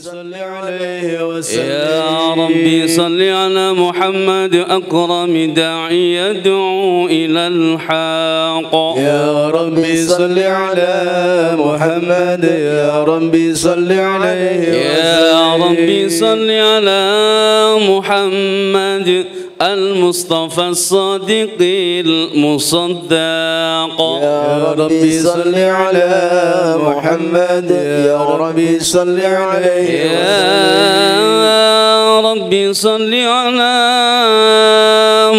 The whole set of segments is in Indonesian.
صل عليه وسلم يا ربي صل على محمد أكرم داعي يدعو إلى الحق. يا ربي صل على محمد يا ربي صل عليه وسلم. يا ربي صل على محمد المصطفى الصادق المصدق. يا ربي صل على محمد يا ربي صل عليه يا ربي صل على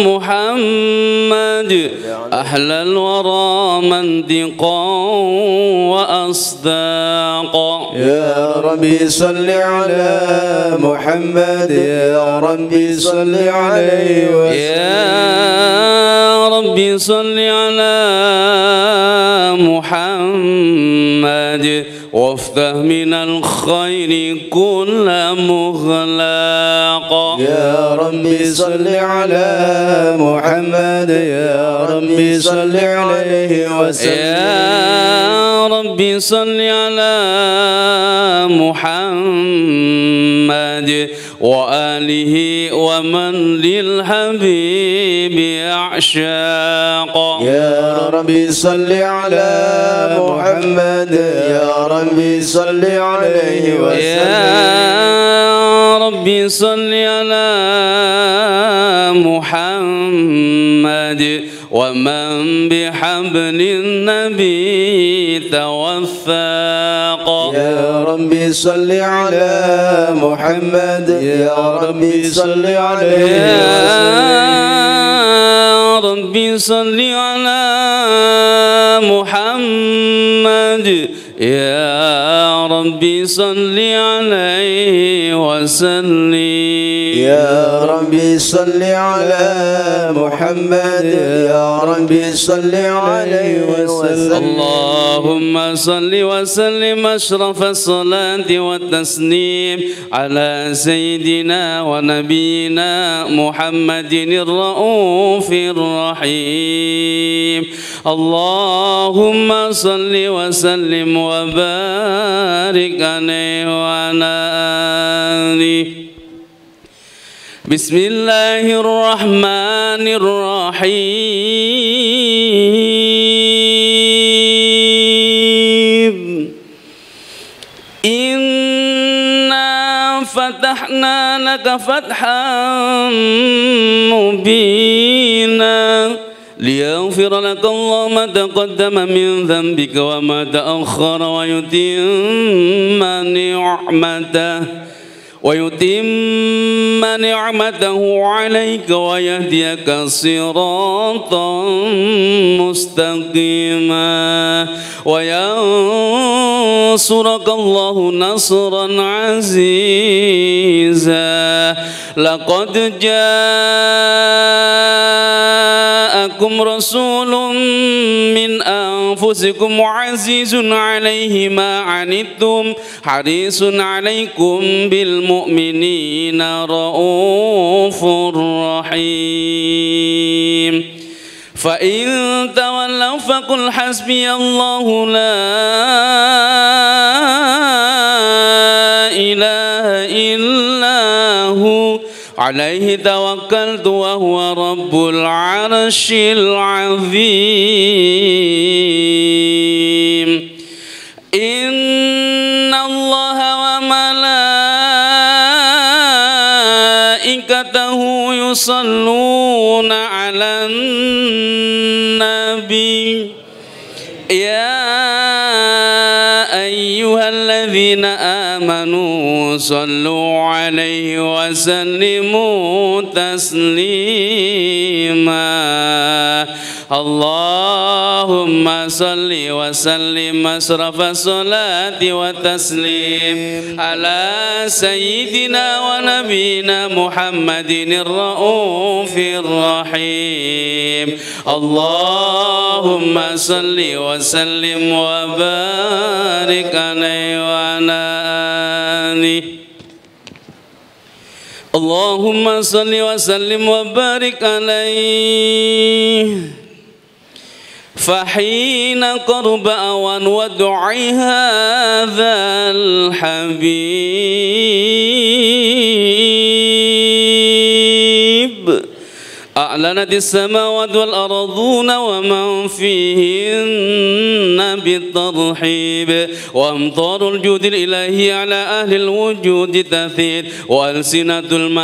محمد أحلى الورى منطقا وأصداق. يا ربي صل على محمد يا ربي صل عليه وسلم. يا ربي صل على محمد وافتح من الخير كل مغلاق. يا ربي صل على محمد يا ربي صل عليه وسلم. يا ربي صل على محمد وآله ومن للحبيب يعشاق. يا ربي صل على محمد يا ربي صل عليه وسلم. يا ربي صل على محمد ومن بحبل النبي توثاق. يا ربي صل على محمد يا ربي صل عليه يا ربي صل على محمد يا ربي صل عليه وسلم. يا ربي صل على محمد يا ربي صل عليه وسلم. اللهم صل وسلم أشرف الصلاة والتسليم على سيدنا ونبينا محمد الرؤوف الرحيم. اللهم صل وسلم وبارك عليه وعلى آله. بسم الله الرحمن الرحيم. إنا فتحنا لك فتحا مبينا ليغفر لك الله ما تقدم من ذنبك وما تأخر ويتم نعمته عليك ويهديك صراطا مستقيما وينصرك الله نصرا عزيزا. لقد جاءكم رسول من أنفسكم عزيز عليه ما عنتم حريص عليكم بالمؤمنين رؤوف رحيم. فإن تولوا فقل حسبي الله لا إله إلا هو عليه توكلت وهو رب العرش العظيم. إن الله وملائكته يصلون على النبي يا أيها الذين آمنوا صلوا عليه وسلموا تسليما. اللهم صل وسلم أشرف الصلاة والتسليم على سيدنا ونبينا محمد الرؤوف الرحيم. اللهم صل وسلم وبارك عليه وعلى آله. اللهم صل وسلم وبارك عليه. فحين قرب أوان ودعي هذا الحبيب أعلنت السماوات والأرضون ومن فيهن بالترحيب وأمطار الجود الإلهي على أهل الوجود تثير وألسنة الملائكة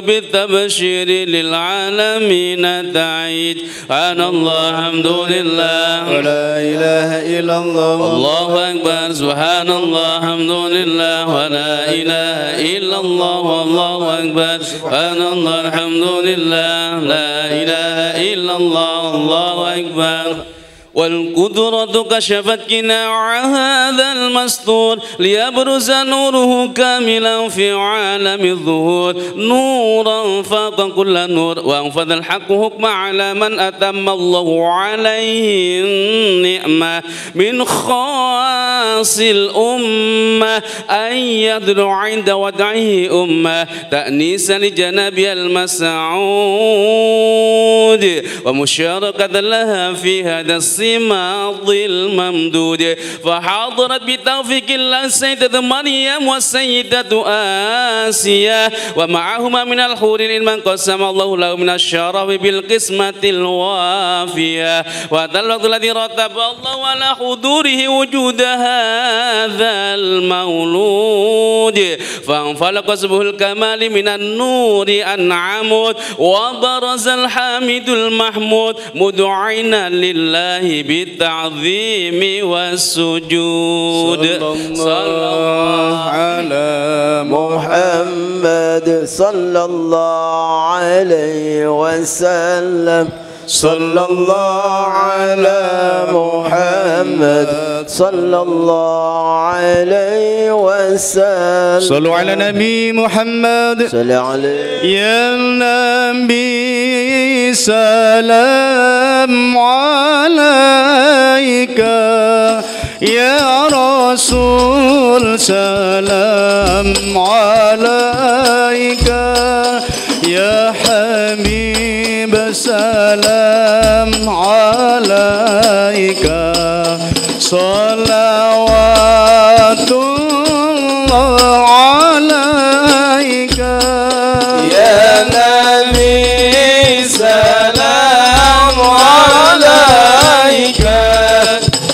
بالتبشير للعالمين تعيد سبحان الله الحمد لله ولا إله إلا الله الله أكبر سبحان الله الحمد لله ولا إله إلا الله والله أكبر سبحان الله الحمد لله لا إله إلا الله الله أكبر والقدرة كشفت قناع هذا المستور ليبرز نوره كاملا في عالم الظهور نورا فاق كل نور وأنفذ الحق حكم على من أتم الله عليه النعمة من خاص الأمة أن يدعو عند ودعه أمة تأنيسا لجناب المسعود ومشاركة لها في هذا الصماض الممدود فحاضرت بتوفيق الله السيدة مريم والسيدة آسيا ومعهما من الحور من قسم الله له من الشرف بالقسمة الوافية وهذا الوقت الذي رتب الله على حضوره وجود هذا المولود فانفلق سبه الكمال من النور العمود وبرز الحامد المحمود مدعينا لله بالتعظيم والسجود صلى الله على محمد صلى الله عليه وسلم صلى الله على محمد صلى الله عليه وسلم صلوا على نبي محمد صلى عليه يا نبي سلام عليك يا رسول سلام عليك يا حبيب سلام عليك صلوات الله عليك يا نبي سلام عليك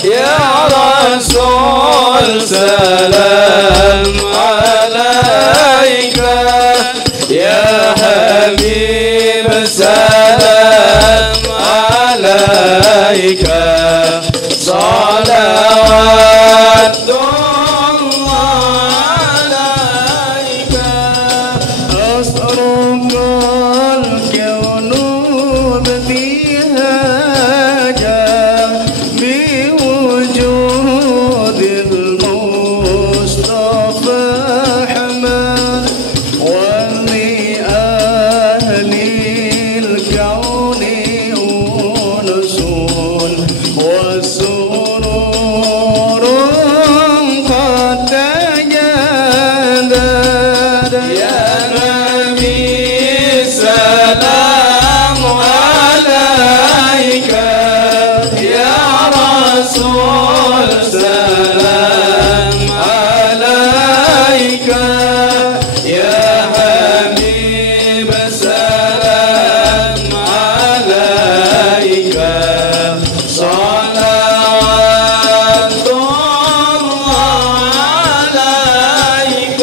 يا رسول سلام عليك يا حبيب سلام عليك صلوات الله عليك أسرق الكون بهاجة بوجود المصطفى أحمد ولأهل الكون أنس وسرور قد تجدد يا نبي سلام عليك يا رسول سلام عليك يا حبيب سلام عليك صلوات الله عليك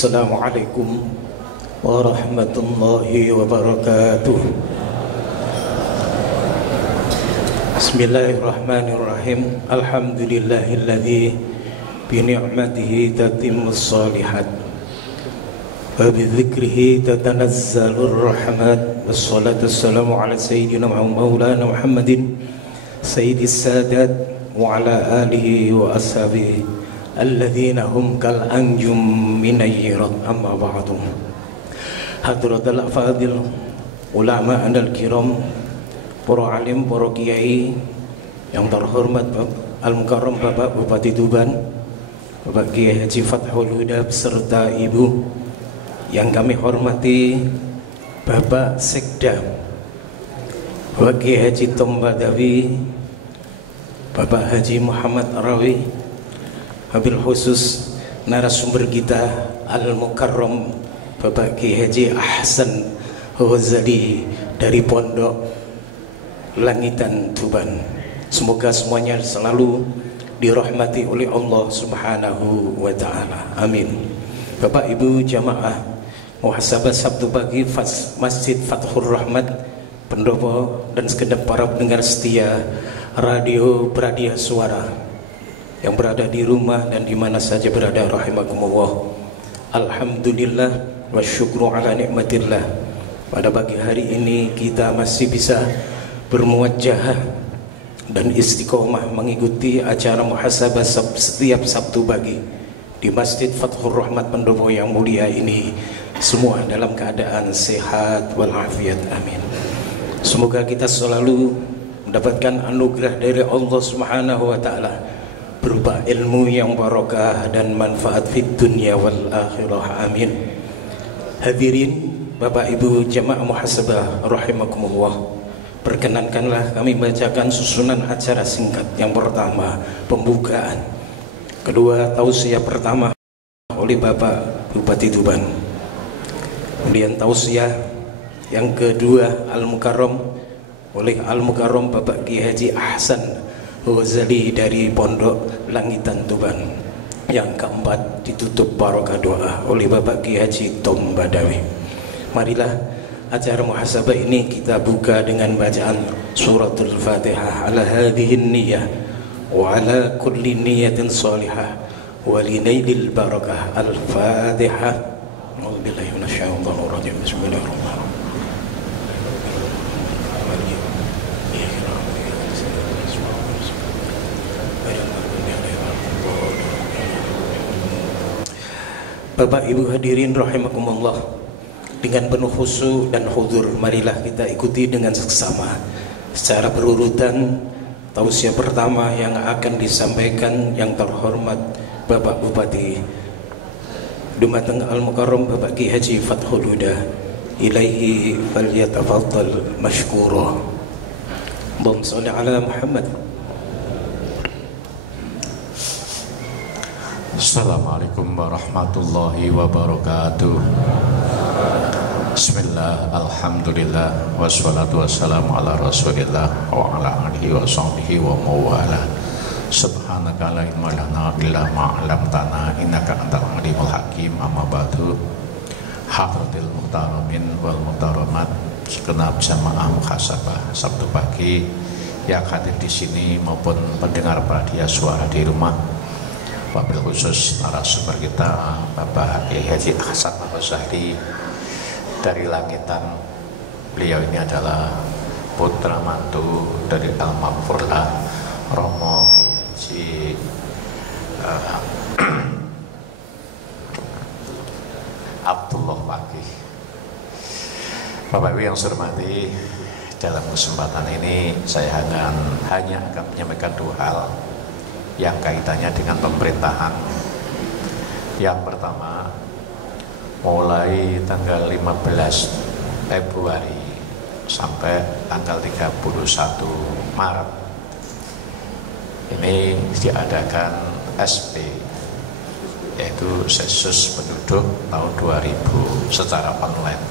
Assalamualaikum warahmatullahi wabarakatuh. Bismillahirrahmanirrahim. Alhamdulillahilladzi bi ni'matihi tatimmus shalihat wa bi dzikrihi tatanazzalur rahmat. Wassalatu wassalamu ala sayyidina Maulana Muhammadin sayyidis sadat wa ala alihi wa ashabihi alladzina hum kal anjum minayyirat. Amma ba'du. Hadratul afadil, ulama andal kiram, para alim, para kiai yang terhormat Al-Mukarram Bapak Bupati Tuban, Bapak Kiai Haji Fathul Huda beserta Ibu yang kami hormati, Bapak Sekda Bapak Kiai Haji Tom Badawi, Bapak Haji Muhammad Arawi, wabil khusus narasumber kita Al-Mukarram Bapak Kiai Haji Ahsan Ghazali dari Pondok Langitan Tuban. Semoga semuanya selalu dirahmati oleh Allah Subhanahu wa ta'ala. Amin. Bapak Ibu jamaah muhasabah Sabtu pagi Masjid Fathur Rahmat, pendopo dan segenap para pendengar setia Radio Bradia Suara yang berada di rumah dan di mana saja berada, rahimakumullah. Alhamdulillah wa syukru ala nikmatillah. Pada pagi hari ini kita masih bisa bermuwajjah dan istiqomah mengikuti acara muhasabah setiap Sabtu pagi di Masjid Fathur Rahmat pendopo yang mulia ini, semua dalam keadaan sehat walafiat. Amin. Semoga kita selalu mendapatkan anugerah dari Allah Subhanahu wa ta'ala berupa ilmu yang barokah dan manfaat fid dunya wal akhirah. Amin. Hadirin Bapak Ibu jamaah muhasabah rahimakumullah, perkenankanlah kami bacakan susunan acara singkat. Yang pertama pembukaan, kedua tausiah pertama oleh Bapak Bupati Tuban, kemudian tausiah yang kedua Al-Mukarram oleh Al-Mukarram Bapak Kiai Haji Ahsan Ghazali dari Pondok Langitan Tuban. Yang keempat ditutup barokah doa oleh Bapak Kiai Haji Tom Badawi. Marilah acara muhasabah ini kita buka dengan bacaan suratul Fatihah. Ala hadhihin niyyah wa ala kulli niyatin salihah wa linailil barakah. Al-Fatihah. A'udzubillahi minasyaitonir rajim. Bismillahirrahmanirrahim. Bapak Ibu hadirin rahimakumullah, dengan penuh khusyuk dan hudur marilah kita ikuti dengan seksama secara berurutan tausiah pertama yang akan disampaikan yang terhormat Bapak Bupati Dumateng Al-Mukarram Bapak Kiai Haji Fathul Huda. Ilaihi falyatafaddal mashkura. Allahumma shalli ala Muhammad. Assalamualaikum warahmatullahi wabarakatuh. Bismillah, alhamdulillah, wassalatu wassalamu ala rasulillah wa ala alihi wa sahbihi wa mawala. Subhanaka la ilma lana illa ma 'allamtana innaka antal alimul hakim. Amma ba'du. Hadratil muhtaramin wal muhtaramat, segenap jamaah muhasabah Sabtu pagi yang hadir di sini maupun pendengar radio suara di rumah. Wabil khusus narasumber kita Bapak Kiai Haji Hasan Al-Zahri dari Langitan. Beliau ini adalah putra mantu dari Al-Maghfurlah Romo Kiai Abdullah Fakih. Bapak Ibu yang saya hormati, dalam kesempatan ini saya hanya akan menyampaikan dua hal yang kaitannya dengan pemerintahan. Yang pertama, mulai tanggal 15 Februari sampai tanggal 31 Maret ini diadakan SP, yaitu sensus penduduk tahun 2000 secara online.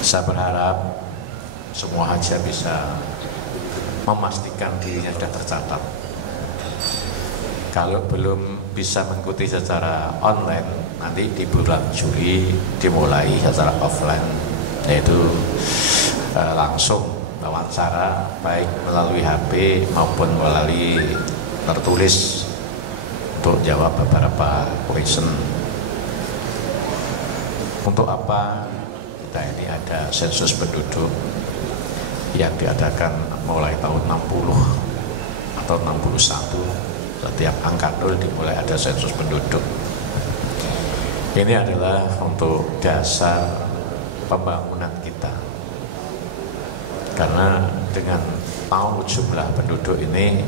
Saya berharap semua haji bisa memastikan dirinya sudah tercatat. Kalau belum bisa mengikuti secara online, nanti di bulan Juli dimulai secara offline, yaitu langsung wawancara baik melalui HP maupun melalui tertulis untuk jawab beberapa question. Untuk apa kita ini ada sensus penduduk yang diadakan mulai tahun 60 atau 61, setiap angka 0 dimulai ada sensus penduduk. Ini adalah untuk dasar pembangunan kita, karena dengan tahu jumlah penduduk ini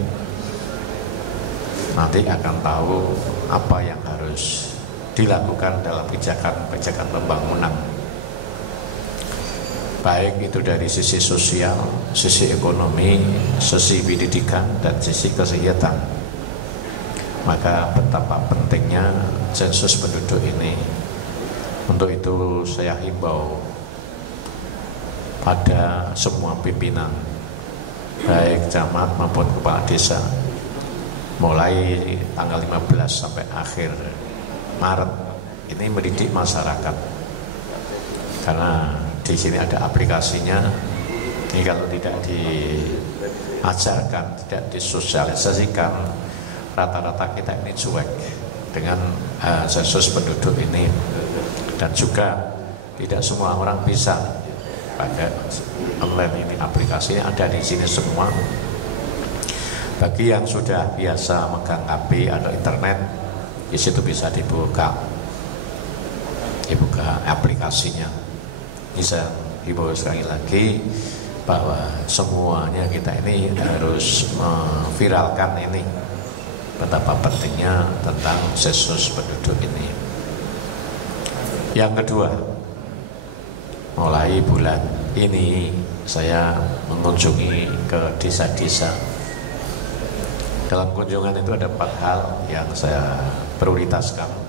nanti akan tahu apa yang harus dilakukan dalam kebijakan pembangunan, baik itu dari sisi sosial, sisi ekonomi, sisi pendidikan, dan sisi kesehatan. Maka betapa pentingnya sensus penduduk ini. Untuk itu saya himbau pada semua pimpinan, baik camat maupun kepala desa, mulai tanggal 15 sampai akhir Maret ini mendidik masyarakat, karena di sini ada aplikasinya. Ini kalau tidak diajarkan, tidak disosialisasikan, rata-rata kita ini cuek dengan sensus penduduk ini. Dan juga tidak semua orang bisa pakai online ini. Aplikasinya ada di sini semua. Bagi yang sudah biasa megang HP atau internet, di situ bisa dibuka aplikasinya. Bisa himbau sekali lagi bahwa semuanya kita ini harus memviralkan ini, betapa pentingnya tentang sensus penduduk ini. Yang kedua, mulai bulan ini saya mengunjungi ke desa-desa. Dalam kunjungan itu ada 4 hal yang saya prioritaskan.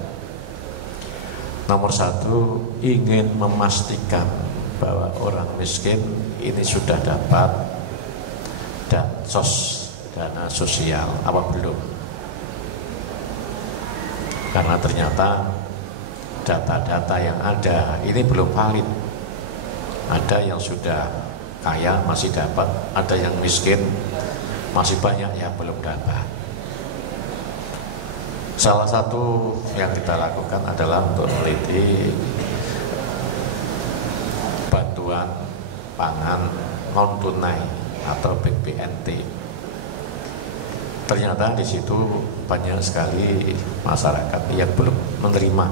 Nomor 1, ingin memastikan bahwa orang miskin ini sudah dapat dana sosial apa belum. Karena ternyata data-data yang ada ini belum valid. Ada yang sudah kaya masih dapat, ada yang miskin masih banyak yang belum dapat. Salah satu yang kita lakukan adalah untuk meneliti bantuan pangan non tunai atau BPNT. Ternyata di situ banyak sekali masyarakat yang belum menerima,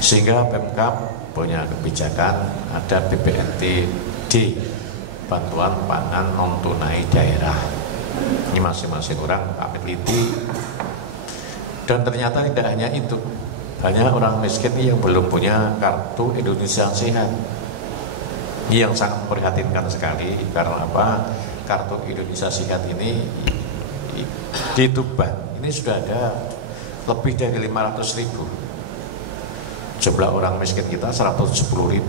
sehingga Pemkab punya kebijakan ada BPNT-D, bantuan pangan non tunai daerah. Ini masing-masing orang kami teliti. Dan ternyata tidak hanya itu, banyak orang miskin yang belum punya kartu Indonesia Sehat. Ini yang sangat memprihatinkan sekali. Karena apa? Kartu Indonesia Sehat ini Di Tuban ini sudah ada lebih dari 500.000. Jumlah orang miskin kita 110.000.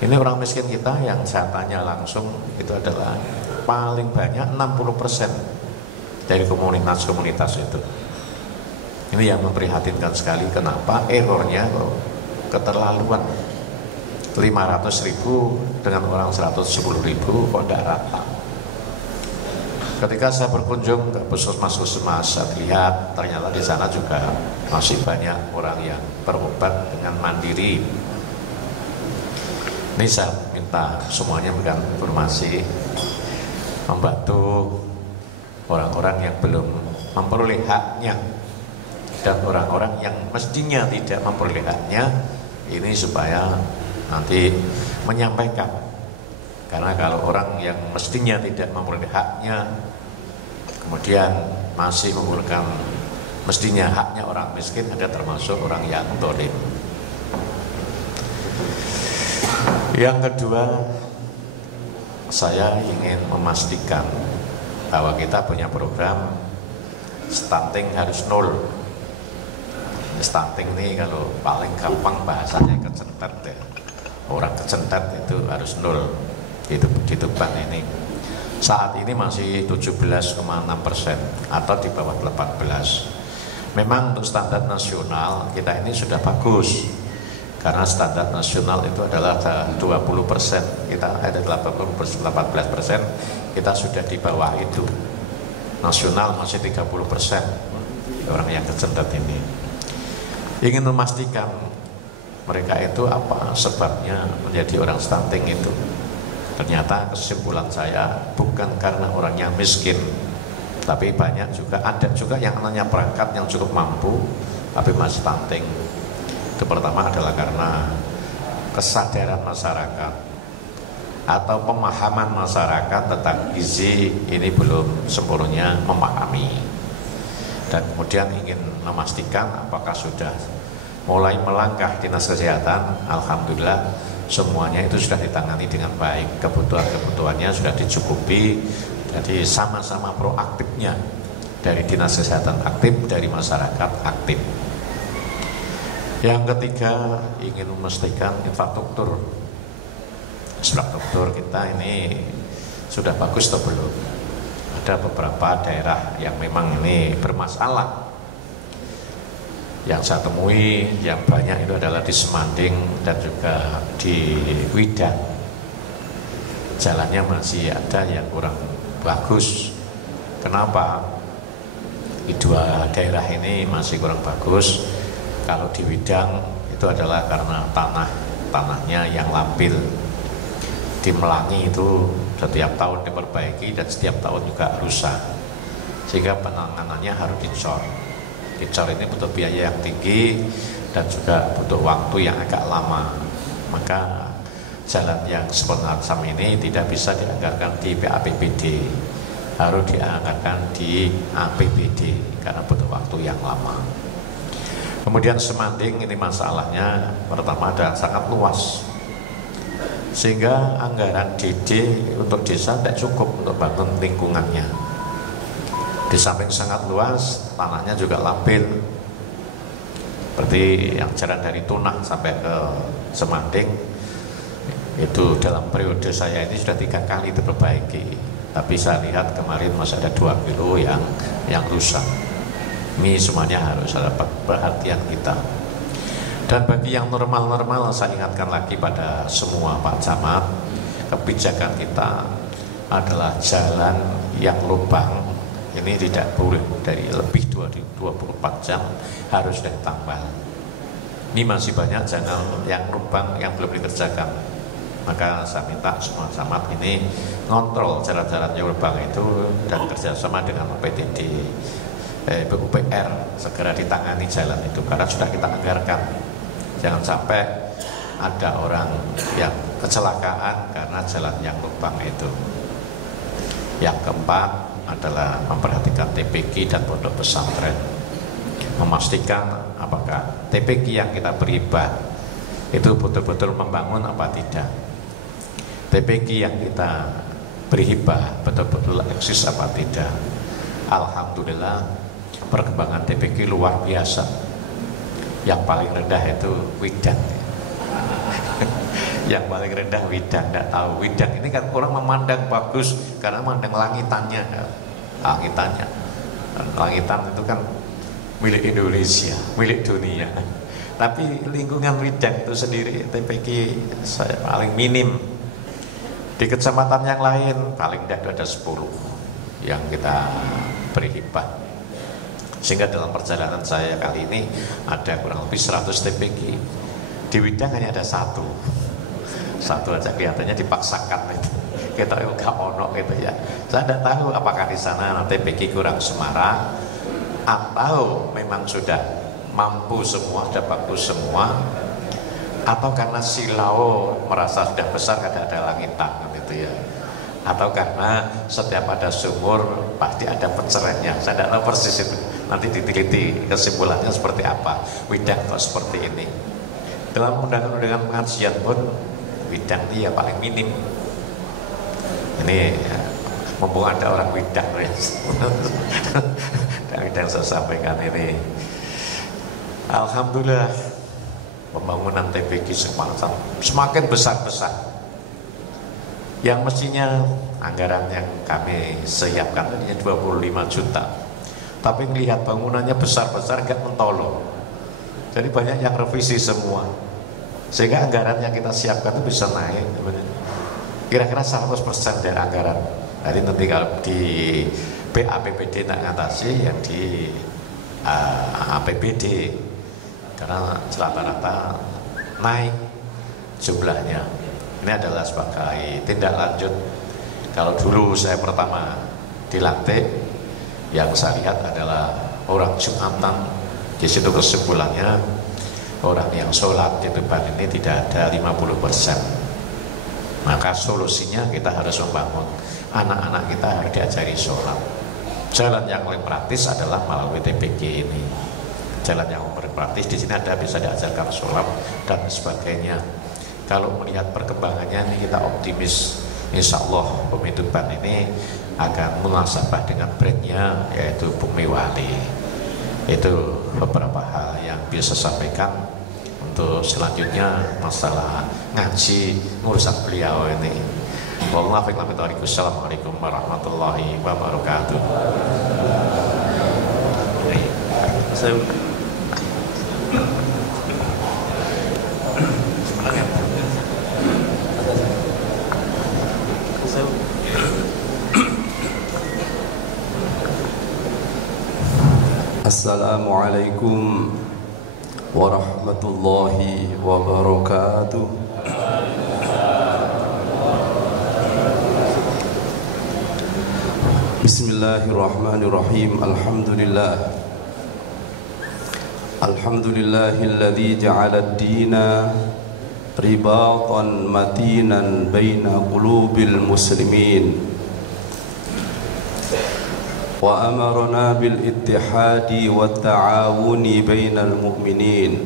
Ini orang miskin kita yang saya tanya langsung itu adalah paling banyak 60% dari komunitas-komunitas itu. Ini yang memprihatinkan sekali, kenapa errornya kok keterlaluan. 500.000 dengan orang 110.000 kok tidak rata. Ketika saya berkunjung ke puskesmas, saya lihat ternyata di sana juga masih banyak orang yang berobat dengan mandiri. Ini saya minta semuanya berikan informasi, membantu orang-orang yang belum memperoleh haknya dan orang-orang yang mestinya tidak memperoleh haknya ini supaya nanti menyampaikan. Karena kalau orang yang mestinya tidak memperoleh haknya kemudian masih menggunakan mestinya haknya orang miskin, ada termasuk orang yang dolim. Yang kedua, saya ingin memastikan bahwa kita punya program stunting harus nol. Stunting ini kalau paling gampang bahasanya kecentet ya. Orang kecentet itu harus nol. Itu di Tuban ini. Saat ini masih 17,6% atau di bawah 18%. Memang untuk standar nasional kita ini sudah bagus. Karena standar nasional itu adalah 20%, kita ada 18%, kita sudah di bawah itu. Nasional masih 30% orang yang kecentet ini. Ingin memastikan mereka itu apa sebabnya menjadi orang stunting itu. Ternyata kesimpulan saya bukan karena orangnya miskin, tapi banyak juga, ada juga yang anaknya perangkat yang cukup mampu tapi masih stunting. Itu pertama adalah karena kesadaran masyarakat atau pemahaman masyarakat tentang gizi ini belum sempurna memahami, dan kemudian ingin memastikan apakah sudah mulai melangkah dinas kesehatan. Alhamdulillah semuanya itu sudah ditangani dengan baik, kebutuhannya sudah dicukupi. Jadi sama-sama proaktifnya, dari dinas kesehatan aktif, dari masyarakat aktif. Yang ketiga, ingin memastikan infrastruktur kita ini sudah bagus atau belum. Ada beberapa daerah yang memang ini bermasalah. Yang saya temui yang banyak itu adalah di Semanding dan juga di Widang. Jalannya masih ada yang kurang bagus. Kenapa? Di dua daerah ini masih kurang bagus. Kalau di Widang itu adalah karena tanahnya yang labil. Di Melangi itu setiap tahun diperbaiki dan setiap tahun juga rusak, sehingga penanganannya harus dicor. Dicor ini butuh biaya yang tinggi dan juga butuh waktu yang agak lama. Maka jalan yang semacam ini tidak bisa dianggarkan di APBD, harus dianggarkan di APBD karena butuh waktu yang lama. Kemudian Semanding ini masalahnya pertama adalah sangat luas, sehingga anggaran DD untuk desa tidak cukup untuk bangun lingkungannya. Di samping sangat luas, tanahnya juga labil. Seperti yang jalan dari Tunah sampai ke Semanding itu dalam periode saya ini sudah 3 kali diperbaiki, tapi saya lihat kemarin masih ada 2 kilo yang rusak. Ini semuanya harus ada perhatian kita. Dan bagi yang normal-normal, saya ingatkan lagi pada semua Pak Camat, kebijakan kita adalah jalan yang lubang ini tidak boleh dari lebih 24 jam, harus ditambal. Ini masih banyak jalan yang lubang yang belum dikerjakan. Maka saya minta semua camat ini ngontrol jalan-jalan yang lubang itu dan kerjasama dengan PTD, PUPR segera ditangani jalan itu karena sudah kita anggarkan. Jangan sampai ada orang yang kecelakaan karena jalan yang lubang itu. Yang keempat adalah memperhatikan TPQ dan pondok pesantren, memastikan apakah TPQ yang kita beri hibah itu betul-betul membangun apa tidak, TPQ yang kita beri hibah betul-betul eksis apa tidak, alhamdulillah perkembangan TPQ luar biasa. Yang paling rendah itu Widang. Yang paling rendah Widang, tidak tahu Widang ini kan orang memandang bagus karena memandang langitannya. Langitan itu kan milik Indonesia, milik dunia. Tapi lingkungan Widang itu sendiri TPQ saya paling minim. Di kecamatan yang lain paling tidak ada 10 yang kita beri hibah. Sehingga dalam perjalanan saya kali ini ada kurang lebih 100 TPQ. Di Widang hanya ada satu aja, kelihatannya dipaksakan itu. Kita nggak ono gitu ya. Saya tidak tahu apakah di sana TPQ kurang semarak atau memang sudah mampu semua, sudah bagus semua, atau karena silau merasa sudah besar kada ada langitan gitu ya, atau karena setiap ada sumur pasti ada pencerainya. Saya tidak tahu persis itu, nanti diteliti kesimpulannya seperti apa. Widang kok seperti ini. Dalam undangan-undangan pengajian pun Widang ini ya paling minim. Ini ya, mumpung ada orang Widang ya. Widang saya sampaikan ini, alhamdulillah pembangunan TPQ semakin besar-besar. Yang mestinya anggaran yang kami siapkan hanya 25 juta, tapi melihat bangunannya besar-besar gak mentolong. Jadi banyak yang revisi semua, sehingga anggaran yang kita siapkan itu bisa naik kira-kira 100% dari anggaran. Jadi nanti kalau di PAPBD tidak ngatasi, yang di APBD, karena rata-rata naik jumlahnya. Ini adalah sebagai tindak lanjut. Kalau dulu saya pertama dilantik, yang saya lihat adalah orang Jumatan. Di situ kesimpulannya orang yang sholat di depan ini tidak ada 50%. Maka solusinya kita harus membangun anak-anak kita harus diajari sholat. Jalan yang paling praktis adalah melalui TPQ ini. Jalan yang paling praktis di sini ada bisa diajarkan sholat dan sebagainya. Kalau melihat perkembangannya ini kita optimis, insya Allah Bumi Tuban ini akan munasabah dengan brandnya yaitu Bumi Wali. Itu beberapa hal yang bisa sampaikan. Untuk selanjutnya masalah ngaji urusan beliau ini. Wassalamualaikum warahmatullahi wabarakatuh. Assalamualaikum warahmatullahi wabarakatuh. Bismillahirrahmanirrahim. Alhamdulillahilladzi ja'ala ad-dina ribatan matinan baina qulubil muslimin wa amarna bil ittihadi wat ta'awuni bainal mu'minin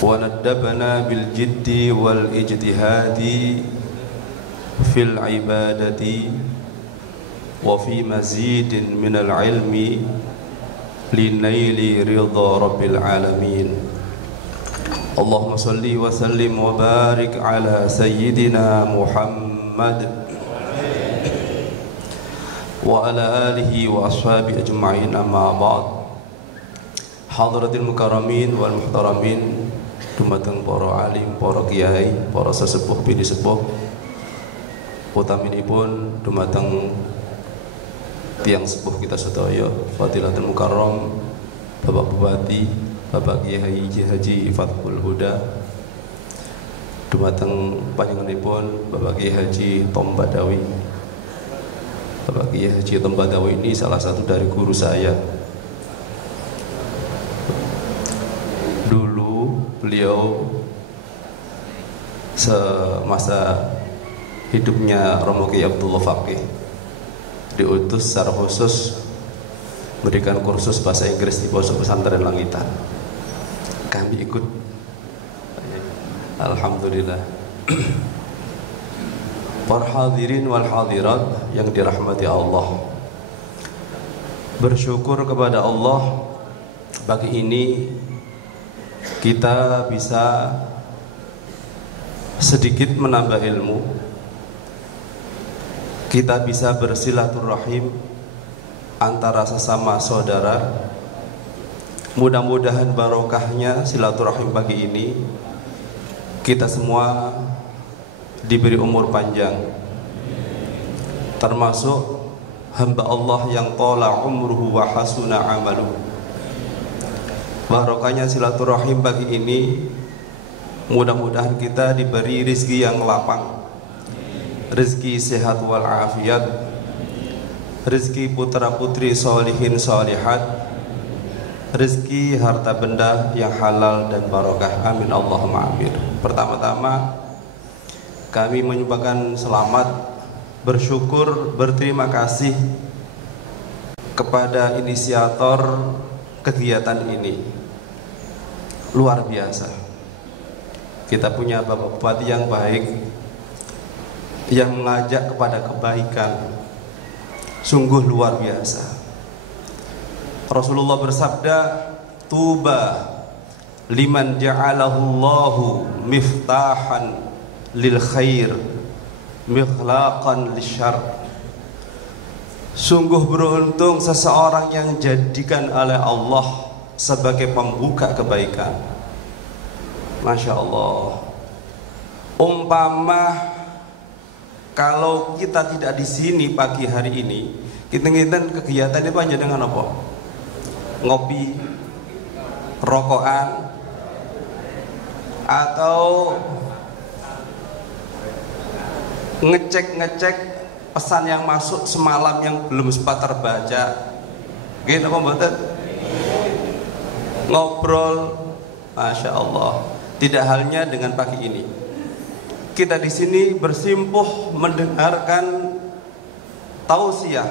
wa naddabna bil jiddi wal ijtihadi fil ibadati wa fi mazidin minal ilmi linaili ridha rabbil alamin. Allahumma salli wa sallim wa barik ala sayyidina Muhammad wa ala alihi wa ashabi ajma'in, amma ba'd. Hadratil mukarramin wal muhtaramin, dumateng para alim, para kiai, para sesepuh bini sepuh, utaminipun dumateng tiang sepuh kita sedaya, Fadilatul Mukarram Bapak Bupati, Bapak Kiai Haji Fathul Huda, dumateng panjenenganipun Bapak Kiai Haji Tom Badawi. Bapak Kiai Haji Tom Badawi ini salah satu dari guru saya. Dulu beliau semasa hidupnya Romo Kiai Abdullah Faqih diutus secara khusus memberikan kursus bahasa Inggris di Pondok Pesantren Langitan. Kami ikut, alhamdulillah. Para hadirin wal hadirat yang dirahmati Allah, bersyukur kepada Allah pagi ini kita bisa sedikit menambah ilmu, kita bisa bersilaturahim antara sesama saudara. Mudah-mudahan barokahnya silaturahim pagi ini kita semua diberi umur panjang, termasuk hamba Allah yang tala umruhu wa hasuna amaluhu. Barokahnya silaturahim pagi ini, mudah-mudahan kita diberi rezeki yang lapang, rezeki sehat wal afiat, rezeki putra putri solihin solihat, rezeki harta benda yang halal dan barokah. Amin Allahumma amin. Pertama-tama kami menyumbangkan selamat, bersyukur, berterima kasih kepada inisiator kegiatan ini. Luar biasa. Kita punya Bapak Bupati yang baik, yang mengajak kepada kebaikan. Sungguh luar biasa. Rasulullah bersabda, tuba liman ja'alahullahu miftahan lil khair mikhlaqan lisyarr. Sungguh beruntung seseorang yang dijadikan oleh Allah sebagai pembuka kebaikan. Masya Allah. Umpama kalau kita tidak di sini pagi hari ini, kita kegiatan itu aja dengan apa? Ngopi, rokokan, atau ngecek pesan yang masuk semalam yang belum sempat terbaca. Gini apa mboten? Ngobrol, Masya Allah. Tidak halnya dengan pagi ini. Kita di sini bersimpuh mendengarkan tausiah,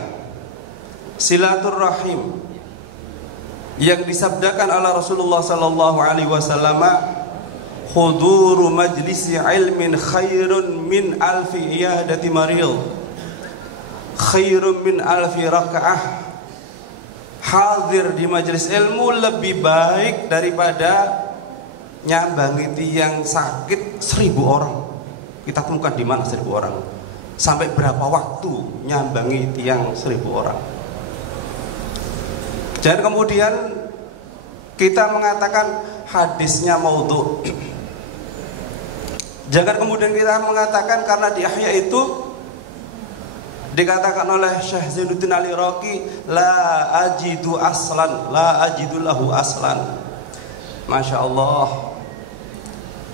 silaturahim yang disabdakan oleh Rasulullah sallallahu alaihi wasallam, huduru majlisi ilmin khairun min alfi iyadati maril, khairun min alfi raka'ah. Hadir di majelis ilmu lebih baik daripada nyambangi tiang sakit 1000 orang. Kita temukan di mana 1000 orang? Sampai berapa waktu nyambangi tiang 1000 orang? Dan kemudian kita mengatakan hadisnya maudhu'. Jangan kemudian kita mengatakan karena di Ihya itu dikatakan oleh Syekh Zainuddin Al-Iraqi, la ajidu aslan, la ajidu lahu aslan. Masya Allah.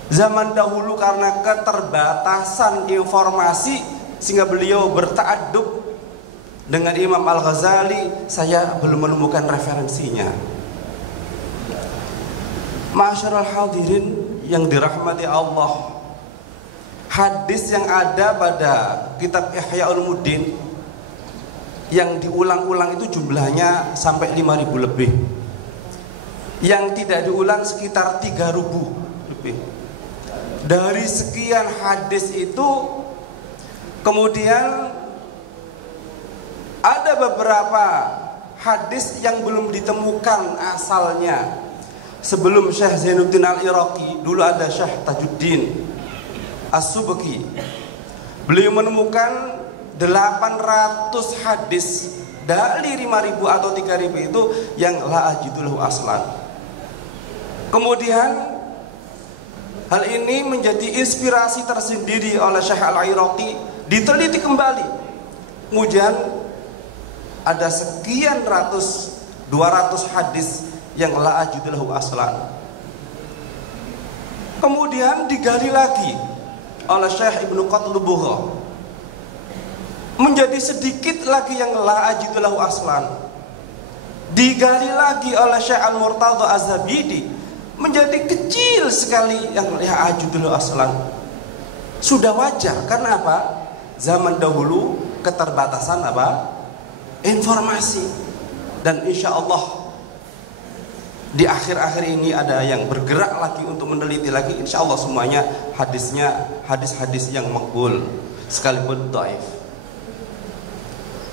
Zaman dahulu karena keterbatasan informasi sehingga beliau berta'addub dengan Imam Al-Ghazali, saya belum menemukan referensinya. Ma'asyiral hadirin yang dirahmati Allah, hadis yang ada pada kitab Ihya Ulumuddin yang diulang-ulang itu jumlahnya sampai 5000 lebih. Yang tidak diulang sekitar 3000 lebih. Dari sekian hadis itu kemudian ada beberapa hadis yang belum ditemukan asalnya. Sebelum Syekh Zainuddin Al-Iraqi, dulu ada Syekh Tajuddin As-Subki. Beliau menemukan 800 hadis dari 5000 atau 3000 itu yang la ajidulahu aslan. Kemudian hal ini menjadi inspirasi tersendiri oleh Syekh Al-Iraqi, diteliti kembali. Kemudian ada sekian 200 hadis yang la ajidulahu aslan. Kemudian digali lagi oleh Syekh Ibnu Qatlubugha, menjadi sedikit lagi yang la ajidulahu aslan. Digali lagi oleh Syekh Al-Murtadha Az-Zabidi, menjadi kecil sekali yang la ajidulahu aslan. Sudah wajar, karena apa? Zaman dahulu keterbatasan apa? Informasi. Dan insya Allah di akhir-akhir ini ada yang bergerak lagi untuk meneliti lagi. Insya Allah semuanya hadisnya hadis-hadis yang makbul sekalipun dhaif.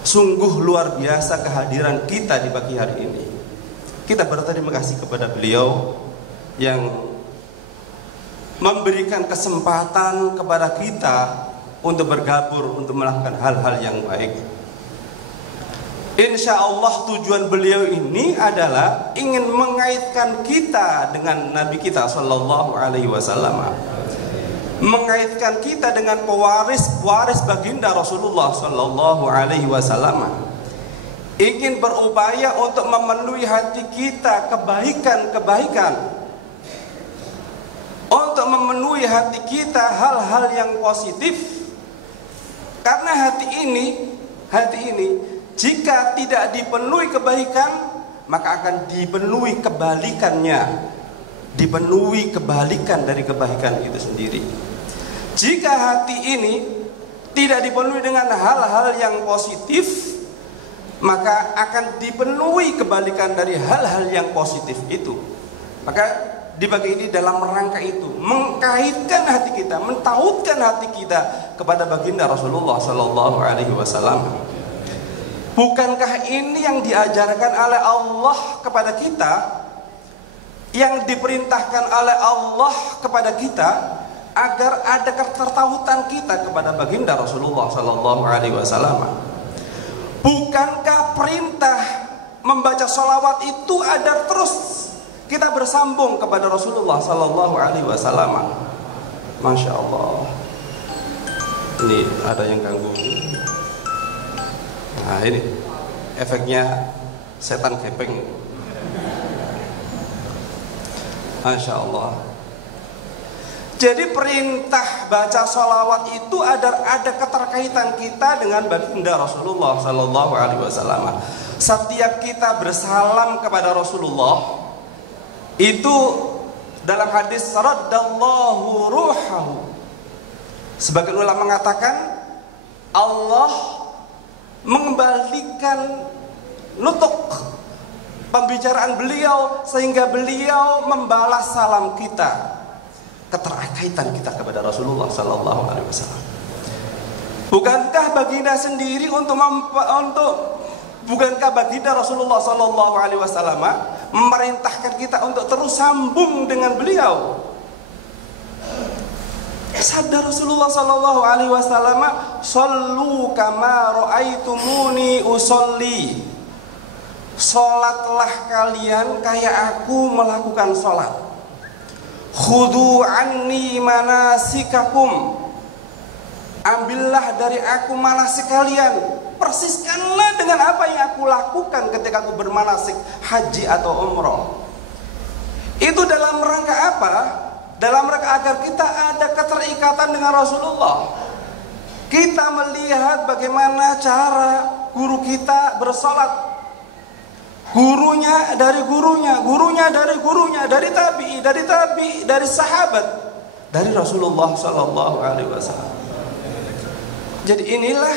Sungguh luar biasa kehadiran kita di pagi hari ini. Kita berterima kasih kepada beliau yang memberikan kesempatan kepada kita untuk bergabung, untuk melakukan hal-hal yang baik. Insya Allah tujuan beliau ini adalah ingin mengaitkan kita dengan Nabi kita Sallallahu Alaihi Wasallam, mengaitkan kita dengan pewaris baginda Rasulullah Sallallahu Alaihi Wasallam, ingin berupaya untuk memenuhi hati kita kebaikan-kebaikan, untuk memenuhi hati kita hal-hal yang positif. Karena hati ini jika tidak dipenuhi kebaikan, maka akan dipenuhi kebalikannya, dipenuhi kebalikan dari kebaikan itu sendiri. Jika hati ini tidak dipenuhi dengan hal-hal yang positif, maka akan dipenuhi kebalikan dari hal-hal yang positif itu. Maka di pagi ini dalam rangka itu mengkaitkan hati kita, mentautkan hati kita kepada baginda Rasulullah Sallallahu Alaihi Wasallam. Bukankah ini yang diajarkan oleh Allah kepada kita, yang diperintahkan oleh Allah kepada kita, agar ada ketertautan kita kepada baginda Rasulullah Sallallahu Alaihi Wasallam? Bukankah perintah membaca sholawat itu agar terus kita bersambung kepada Rasulullah Sallallahu Alaihi Wasallam? Masya Allah. Ini ada yang ganggu. Nah ini efeknya setan gepeng. Masya Allah. Jadi perintah baca sholawat itu ada keterkaitan kita dengan baginda Rasulullah Sallallahu Alaihi Wasallam. Setiap kita bersalam kepada Rasulullah, itu dalam hadis raddallahu ruhahu, sebagian ulama mengatakan Allah mengembalikan nutuk pembicaraan beliau sehingga beliau membalas salam kita. Keterkaitan kita kepada Rasulullah Sallallahu Alaihi Wasallam. Bukankah baginda sendiri bukankah baginda Rasulullah Sallallahu Alaihi Wasallam memerintahkan kita untuk terus sambung dengan beliau? Sabda Rasulullah Sallallahu Alaihi Wasallam, "Shallu kama ra'aitumuni usolli." Salatlah kalian kayak aku melakukan salat. Khudu anni manasikakum. Ambillah dari aku manasik kalian. Persiskanlah dengan apa yang aku lakukan ketika aku bermanasik haji atau umrah. Itu dalam rangka apa? Dalam rangka agar kita ada keterikatan dengan Rasulullah. Kita melihat bagaimana cara guru kita bersalat. Gurunya dari gurunya, gurunya dari gurunya, dari tabi'i, dari sahabat, dari Rasulullah Sallallahu Alaihi Wasallam. Jadi inilah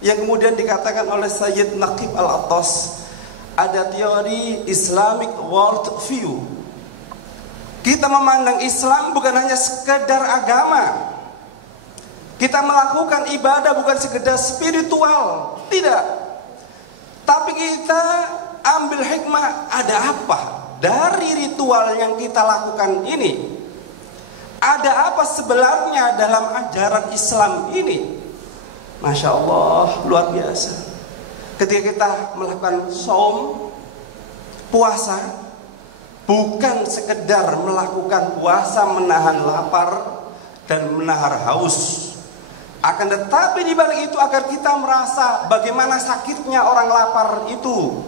yang kemudian dikatakan oleh Sayyid Naqib Al-Attas, ada teori Islamic World View. Kita memandang Islam bukan hanya sekedar agama. Kita melakukan ibadah bukan sekedar spiritual, tidak. Tapi kita ambil hikmah, ada apa dari ritual yang kita lakukan ini? Ada apa sebenarnya dalam ajaran Islam ini? Masya Allah, luar biasa. Ketika kita melakukan saum, puasa, bukan sekedar melakukan puasa menahan lapar dan menahan haus, akan tetapi di balik itu agar kita merasa bagaimana sakitnya orang lapar itu,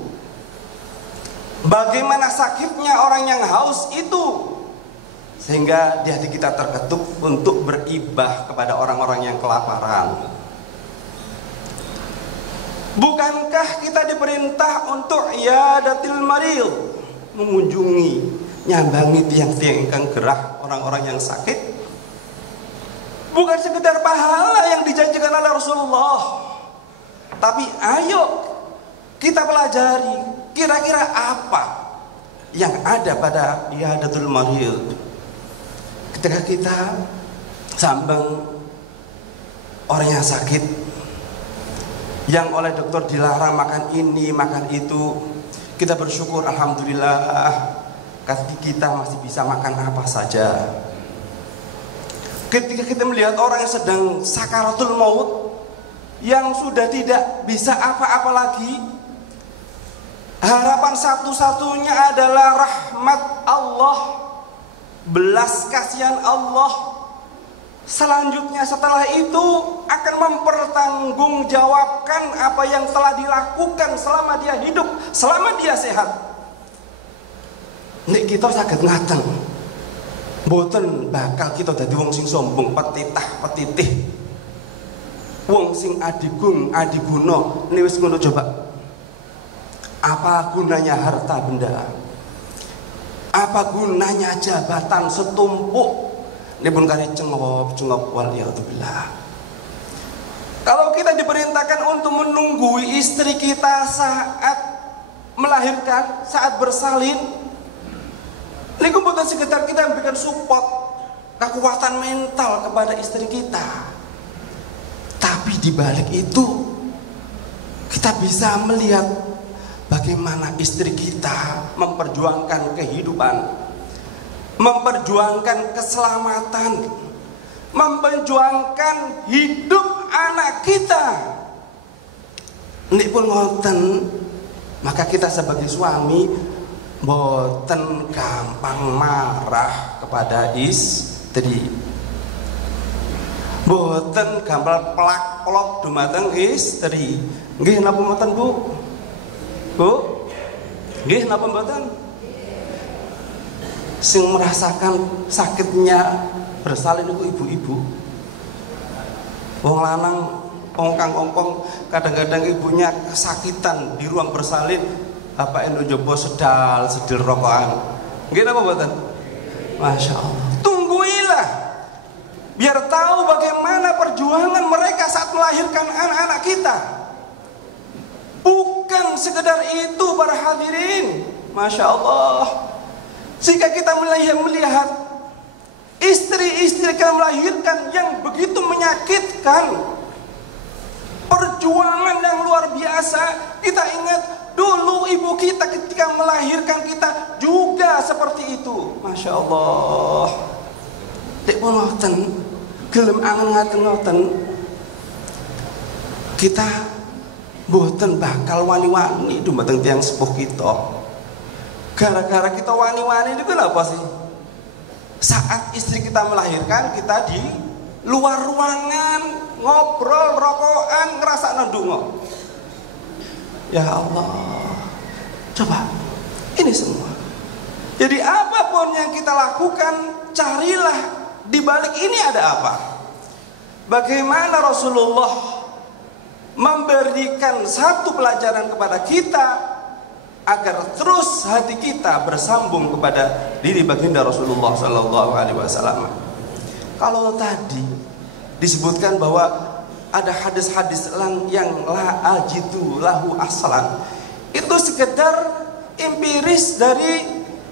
bagaimana sakitnya orang yang haus itu, sehingga di hati kita terketuk untuk beribah kepada orang-orang yang kelaparan. Bukankah kita diperintah untuk iyadatil maril, mengunjungi, nyambangi tiang-tiang ingkang gerah, orang-orang yang sakit? Bukan sekedar pahala yang dijanjikan oleh Rasulullah, tapi ayo kita pelajari kira-kira apa yang ada pada iyadatul maril. Ketika kita sambang orang yang sakit, yang oleh dokter dilarang makan ini, makan itu, kita bersyukur alhamdulillah kita masih bisa makan apa saja. Ketika kita melihat orang yang sedang sakaratul maut, yang sudah tidak bisa apa-apa lagi, harapan satu-satunya adalah rahmat Allah, belas kasihan Allah. Selanjutnya setelah itu akan mempertanggungjawabkan apa yang telah dilakukan selama dia hidup, selama dia sehat. Nek kita saged ngaten, mboten bakal kita dadi wong sing sombong, petitih, wong sing adigung, adiguna. Ini wis ngono coba. Apa gunanya harta benda? Apa gunanya jabatan setumpuk? Ini pun kali cengop waliyadzubillah. Kalau kita diperintahkan untuk menunggui istri kita saat melahirkan, saat bersalin, ini bukan sekedar kita memberikan support, kekuatan mental kepada istri kita, tapi di balik itu kita bisa melihat bagaimana istri kita memperjuangkan kehidupan, memperjuangkan keselamatan, memperjuangkan hidup anak kita. Nek pun ngoten, maka kita sebagai suami boten gampang marah kepada istri, boten gampang plak-plok dumateng istri. Nggih napa mboten, Bu? Bu? Nggih napa mboten? Sing merasakan sakitnya bersalin itu ibu-ibu. Wong lanang ongkang-ongkong kadang-kadang ibunya kesakitan di ruang bersalin, apa endo jopo sedil rokokan. Nggih napa mboten? Masya Allah. Tungguilah biar tahu bagaimana perjuangan mereka saat melahirkan anak-anak kita. Bukan sekedar itu para hadirin. Masya Allah. Jika kita melihat istri-istri yang melahirkan yang begitu menyakitkan, perjuangan yang luar biasa, kita ingat dulu ibu kita ketika melahirkan kita juga seperti itu. Masya Allah. Dek pun ngoten, gelem angen ngoten, kita boten bakal wani-wani dumateng tiyang sepuh kita. Gara-gara kita wani-wani itu kenapa sih? Saat istri kita melahirkan, kita di luar ruangan ngobrol, rokokan, ngerasa ndonga. Ya Allah, coba ini semua. Jadi apapun yang kita lakukan, carilah di balik ini ada apa. Bagaimana Rasulullah memberikan satu pelajaran kepada kita agar terus hati kita bersambung kepada diri baginda Rasulullah Sallallahu Alaihi Wasallam. Kalau tadi disebutkan bahwa ada hadis-hadis yang la ajidu lahu aslan, itu sekedar empiris dari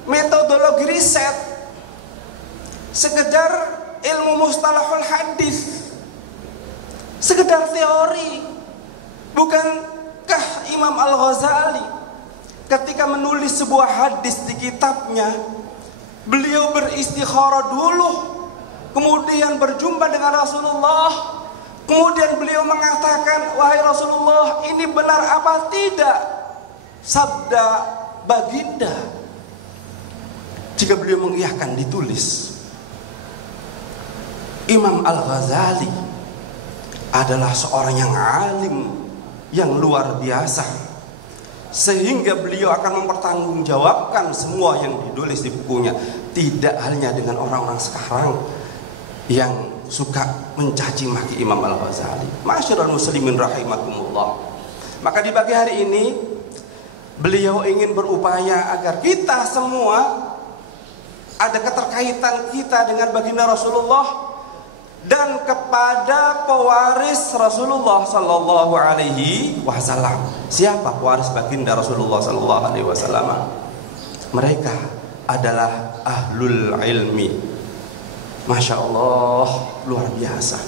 metodologi riset, sekedar ilmu mustalahul hadis, sekedar teori. Bukankah Imam Al-Ghazali ketika menulis sebuah hadis di kitabnya, beliau beristikharah dulu, kemudian berjumpa dengan Rasulullah, kemudian beliau mengatakan, wahai Rasulullah, ini benar apa tidak sabda baginda? Jika beliau mengiyakan, ditulis. Imam Al-Ghazali adalah seorang yang alim, yang luar biasa, sehingga beliau akan mempertanggungjawabkan semua yang ditulis di bukunya. Tidak halnya dengan orang-orang sekarang yang suka mencaci maki Imam Al-Ghazali. Masyarul muslimin rahimakumullah. Maka di pagi hari ini beliau ingin berupaya agar kita semua ada keterkaitan kita dengan baginda Rasulullah dan kepada pewaris Rasulullah Sallallahu Alaihi Wasallam. Siapa pewaris baginda Rasulullah Sallallahu Alaihi Wasallam? Mereka adalah ahlul ilmi. Masya Allah, luar biasa.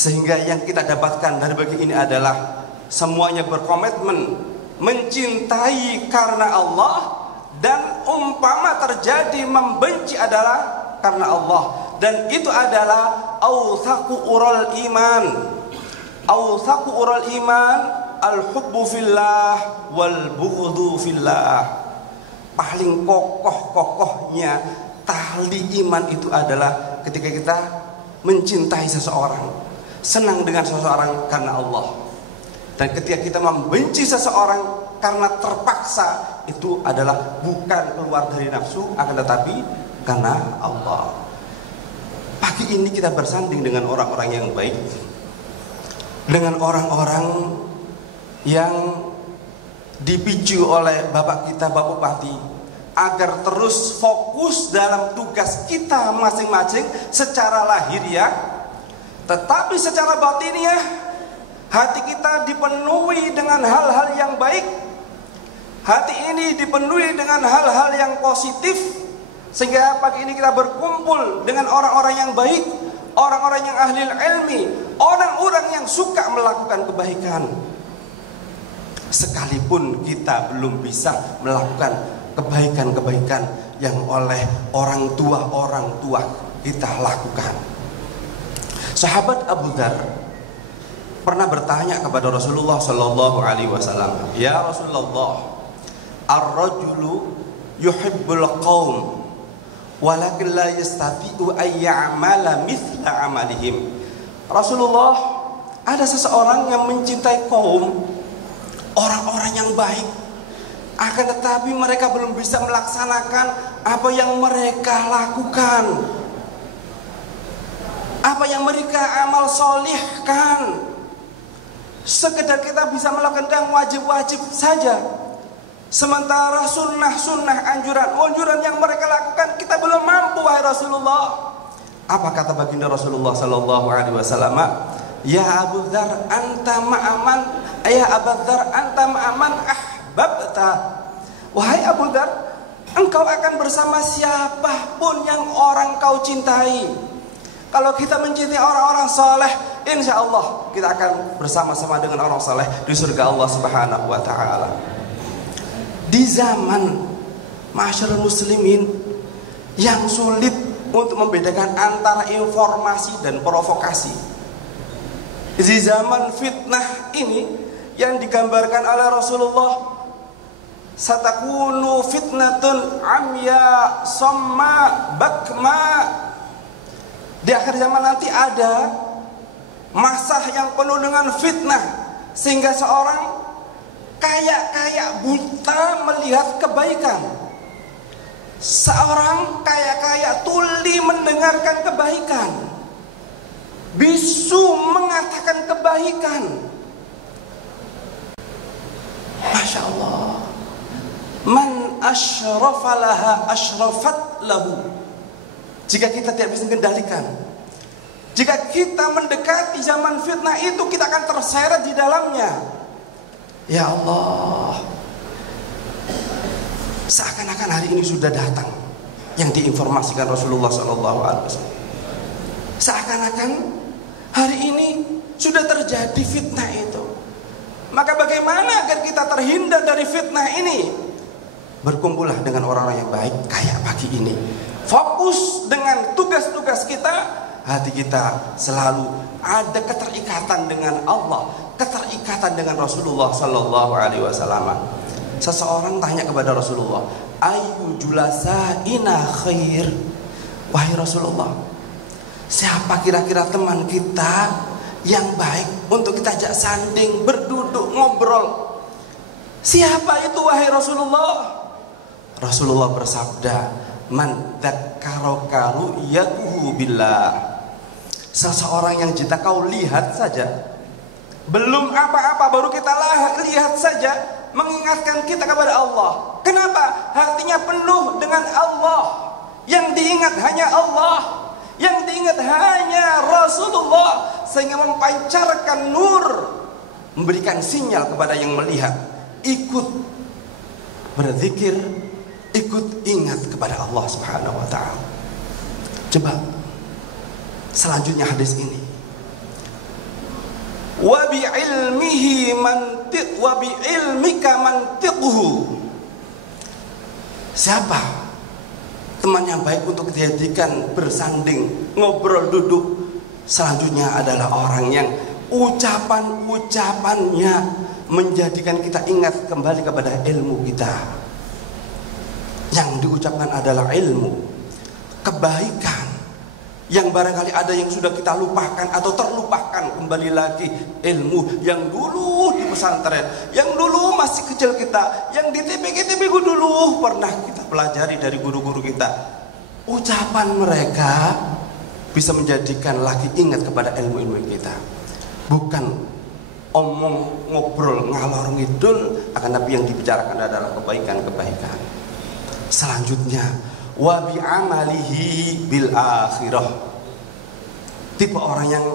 Sehingga yang kita dapatkan dari bagi ini adalah semuanya berkomitmen mencintai karena Allah, dan umpama terjadi membenci adalah karena Allah, dan itu adalah awthaqu ural iman. Awthaqu ural iman al-hubbu fillah wal bughdu fillah. Paling kokoh-kokohnya tali iman itu adalah ketika kita mencintai seseorang, senang dengan seseorang karena Allah. Dan ketika kita membenci seseorang karena terpaksa, itu adalah bukan keluar dari nafsu, akan tetapi karena Allah. Pagi ini kita bersanding dengan orang-orang yang baik, dengan orang-orang yang dipicu oleh Bapak kita, Bapak Bupati, agar terus fokus dalam tugas kita masing-masing secara lahiriah, tetapi secara batiniah hati kita dipenuhi dengan hal-hal yang baik. Hati ini dipenuhi dengan hal-hal yang positif, sehingga pagi ini kita berkumpul dengan orang-orang yang baik, orang-orang yang ahli ilmi, orang-orang yang suka melakukan kebaikan. Sekalipun kita belum bisa melakukan kebaikan-kebaikan yang oleh orang tua kita lakukan. Sahabat Abu Dzar pernah bertanya kepada Rasulullah sallallahu alaihi wasallam, "Ya Rasulullah, ar-rajulu yuhibbul qaum walakin la yastati'u ay ya'mala mithla amalihim." Rasulullah, ada seseorang yang mencintai kaum, orang-orang yang baik, akan tetapi mereka belum bisa melaksanakan apa yang mereka lakukan, apa yang mereka amal solihkan. Sekedar kita bisa melakukan yang wajib-wajib saja, sementara sunnah-sunnah, anjuran yang mereka lakukan kita belum mampu. Wahai Rasulullah, apa kata baginda Rasulullah sallallahu alaihi wasallam? Ya Abu Dzar, anta ma'aman, ya Abu Dzar, anta ma'aman ahbabta. Wahai Abu Dzar, engkau akan bersama siapapun yang orang kau cintai. Kalau kita mencintai orang-orang saleh, insya Allah kita akan bersama-sama dengan orang saleh di surga Allah Subhanahu wa taala. Di zaman masyarul muslimin yang sulit untuk membedakan antara informasi dan provokasi, di zaman fitnah ini yang digambarkan oleh Rasulullah, satakunu fitnatun amya somma bakma. Di akhir zaman nanti ada masa yang penuh dengan fitnah, sehingga seorang kayak buta melihat kebaikan, seorang kayak tuli mendengarkan kebaikan, bisu mengatakan kebaikan. Masya Allah. Man asyrafa laha asyrafat lahu. Jika kita tidak bisa mengendalikan, jika kita mendekati zaman fitnah itu, kita akan terseret di dalamnya. Ya Allah, seakan-akan hari ini sudah datang yang diinformasikan Rasulullah SAW. Seakan-akan hari ini sudah terjadi fitnah itu. Maka bagaimana agar kita terhindar dari fitnah ini? Berkumpullah dengan orang-orang yang baik kayak pagi ini. Fokus dengan tugas-tugas kita. Hati kita selalu ada keterikatan dengan Allah, keterikatan dengan Rasulullah sallallahu alaihi wasallam. Seseorang tanya kepada Rasulullah, "Ayu julasaina khair?" Wahai Rasulullah, siapa kira-kira teman kita yang baik untuk kita ajak sanding, berduduk, ngobrol? Siapa itu wahai Rasulullah? Rasulullah bersabda, "Man dzakkaraka ru'yatuhu billah." Seseorang yang jika kau lihat saja, belum apa-apa, baru kita lihat saja, mengingatkan kita kepada Allah. Kenapa? Hatinya penuh dengan Allah. Yang diingat hanya Allah, yang diingat hanya Rasulullah, sehingga memancarkan nur, memberikan sinyal kepada yang melihat, ikut berzikir, ikut ingat kepada Allah Subhanahu wa taala. Coba selanjutnya hadis ini, wa bi ilmihi mantiq wa bi ilmika mantiquhu. Siapa teman yang baik untuk dijadikan bersanding, ngobrol, duduk? Selanjutnya adalah orang yang ucapan-ucapannya menjadikan kita ingat kembali kepada ilmu kita. Yang diucapkan adalah ilmu, kebaikan yang barangkali ada yang sudah kita lupakan atau terlupakan. Kembali lagi, ilmu yang dulu di pesantren, yang dulu masih kecil kita, yang di TPG dulu pernah kita pelajari dari guru-guru kita. Ucapan mereka bisa menjadikan lagi ingat kepada ilmu-ilmu kita, bukan omong ngobrol ngalor ngidul, akan tapi yang dibicarakan adalah kebaikan-kebaikan. Selanjutnya, wa bi amalihi bil akhirah. Tipe orang yang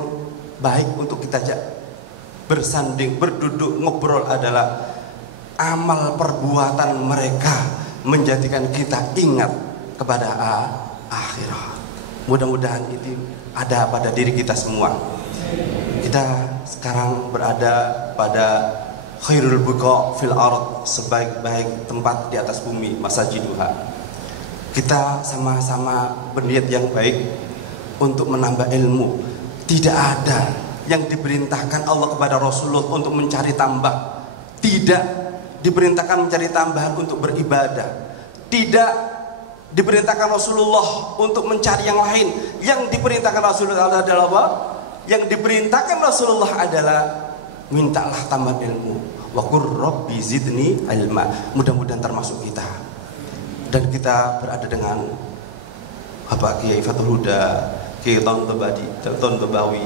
baik untuk kita bersanding, berduduk, ngobrol adalah amal perbuatan mereka menjadikan kita ingat kepada akhirat. Mudah-mudahan itu ada pada diri kita semua. Kita sekarang berada pada khairul buqa fil ard, sebaik-baik tempat di atas bumi, masajiduha. Kita sama-sama berniat yang baik untuk menambah ilmu. Tidak ada yang diperintahkan Allah kepada Rasulullah untuk mencari tambah. Tidak diperintahkan mencari tambahan untuk beribadah. Tidak diperintahkan Rasulullah untuk mencari yang lain. Yang diperintahkan Rasulullah adalah apa? Yang diperintahkan Rasulullah adalah mintalah tambah ilmu. Wa qur rabbi zidni ilma. Mudah-mudahan termasuk kita. Dan kita berada dengan Bapak Kiai Fathul Huda, Kiai Tonton Tobawi,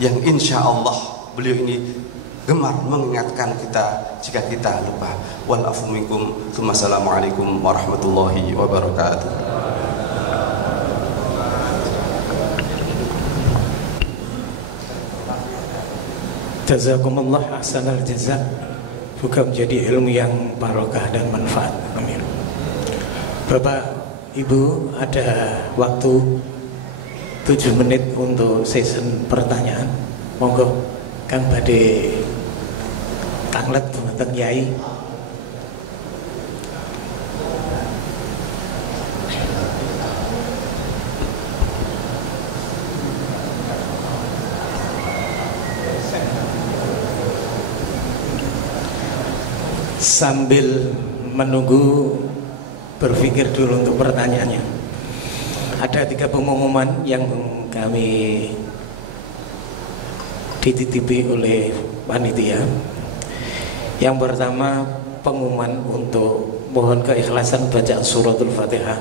yang insya Allah beliau ini gemar mengingatkan kita jika kita lupa. Wal afu minkum. Assalamualaikum warahmatullahi wabarakatuh. Jazakumullah ahsanal jazak. Juga menjadi ilmu yang barokah dan manfaat. Amin. Bapak, Ibu, ada waktu 7 menit untuk sesi pertanyaan. Monggo Kang badhe tanglet dumateng Yai. Sambil menunggu, berpikir dulu untuk pertanyaannya. Ada 3 pengumuman yang kami dititipi oleh panitia. Yang pertama, pengumuman untuk mohon keikhlasan bacaan suratul Fatihah.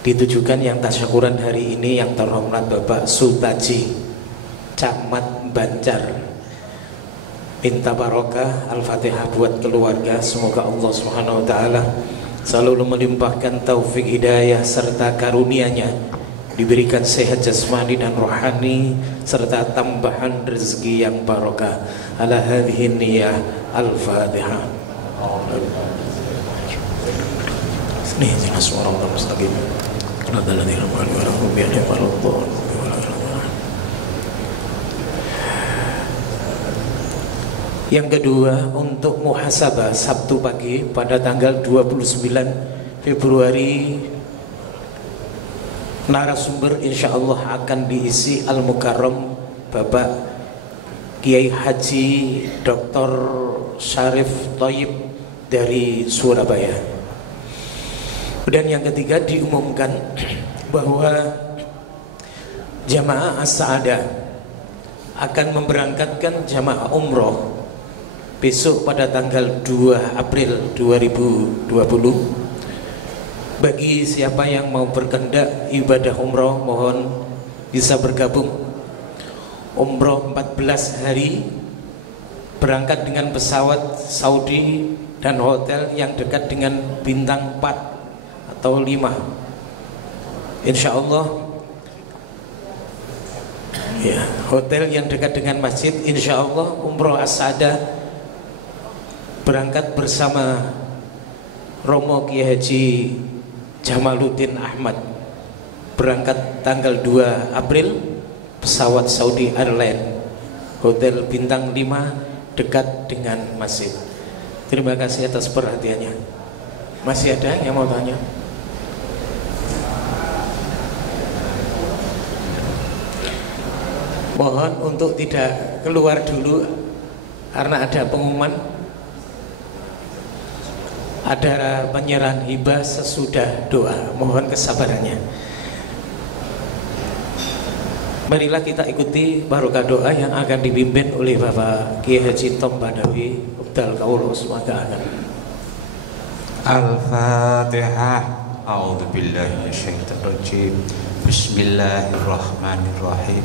Ditujukan yang tasyakuran hari ini yang terhormat Bapak Sutaji, Camat Banjar. Minta barokah Al-Fatihah buat keluarga. Semoga Allah Subhanahu wa taala selalu melimpahkan taufik hidayah serta karunia-Nya, diberikan sehat jasmani dan rohani serta tambahan rezeki yang barokah. Ala hadhihi niyyah. Al-Fatihah. Ini jelas suara Allah mustaqim. Yang kedua, untuk muhasabah Sabtu pagi pada tanggal 29 Februari, narasumber insya Allah akan diisi Al-Mukarram Bapak Kiai Haji Dr. Syarif Thayyib dari Surabaya. Dan yang ketiga, diumumkan bahwa Jamaah As-Sa'adah akan memberangkatkan jamaah umroh besok pada tanggal 2 April 2020. Bagi siapa yang mau berkehendak ibadah umroh, mohon bisa bergabung. Umroh 14 hari, berangkat dengan pesawat Saudi dan hotel yang dekat dengan bintang 4 atau 5. Insya Allah ya, hotel yang dekat dengan masjid. Insya Allah umroh As-Sa'adah berangkat bersama Romo Kiai Haji Jamaluddin Ahmad, berangkat tanggal 2 April pesawat Saudi Airlines, Hotel Bintang 5 dekat dengan masjid. Terima kasih atas perhatiannya. Masih ada yang mau tanya? Mohon untuk tidak keluar dulu karena ada pengumuman. Ada penyerahan hibah sesudah doa. Mohon kesabarannya. Marilah kita ikuti barokah doa yang akan dipimpin oleh Bapak Kiai Haji Tom Badawi Abdal Kaulo. Semoga akan. Al-Fatihah. A'udzu billahi minasyaitonir rajim. Bismillahirrahmanirrahim.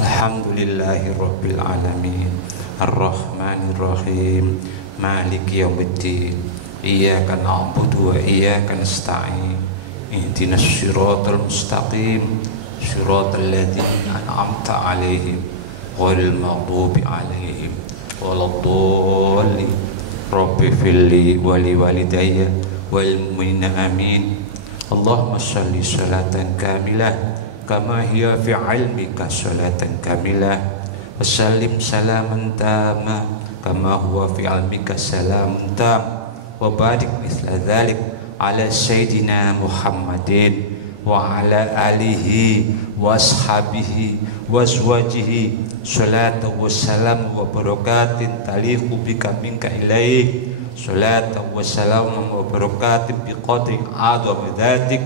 Alhamdulillahirabbil alamin. Arrahmanirrahim. Maliki yaumiddin. Iyyaka na'budu wa iyyaka nasta'in. Ihdinas siratal mustaqim. Siratal ladzina an'amta 'alaihim ghairil maghdubi 'alaihim waladdallin. Rabbi firli wa li walidayya wal mu'minina amin. Allahumma shalli salatan kamilah kama hiya fi 'ilmika salatan kamilah wa sallim salaman tamma kama huwa fi 'ilmika salamun tam wa barik misla dzalik ala sayyidina Muhammadin wa ala alihi wa ashabihi wa azwajihi salatu wa salam wa barakatin taliqu bika minka ilaih salatu wa salam wa barakatin biqadri a'dham dzatik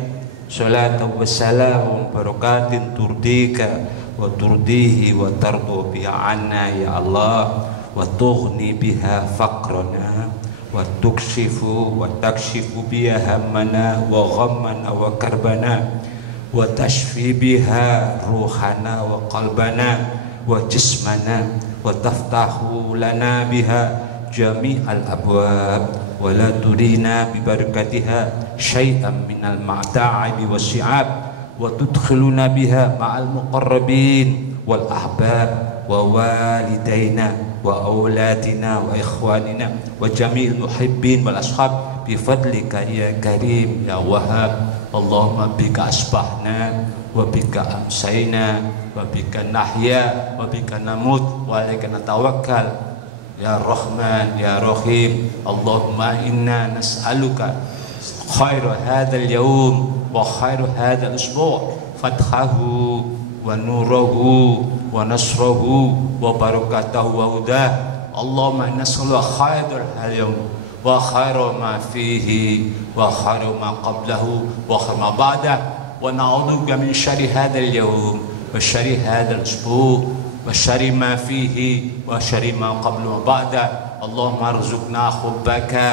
salatu wa salam wa barakatin turdika wa turdihi wa tardu biha anna ya Allah wa tughni biha faqrana wa tukshifu wa takshifu biha hammana wa ghammana wa karbana wa tashfi biha ruhana wa qalbana wa jismana wa taftahu lana biha jami'al abwab wa la turina bi barakatiha syai'an minal ma'ta'ibi was-si'ab wa tudkhiluna biha ma'al muqarrabin wal ahbab wa walidaina wa auladina wa ikhwanina wa jami'il muhibbin wal ashab bi fadlika ya karim ya wahhab. Allahumma bika asbahna wa bika amsayna wa bika nahya wa bika namut wa alaika natawakkal ya rahman ya rahim. Allahumma inna nas'aluka khairu hadzal yawm wa khairu hadzal usbu' fathahu wa nurahu wa nasrahu wa barakatahu wa hudah. Allahumma nas'aluka khairal yawm wa khairu ma fihi wa khairu ma qablahu wa khairu ma ba'dah wa na'udzuka min syarri hadzal yawm wa syarri hadzal usbu' wa syarri ma fihi wa syarri ma qablahu wa ba'dah. Allahumma arzuqna hubbaka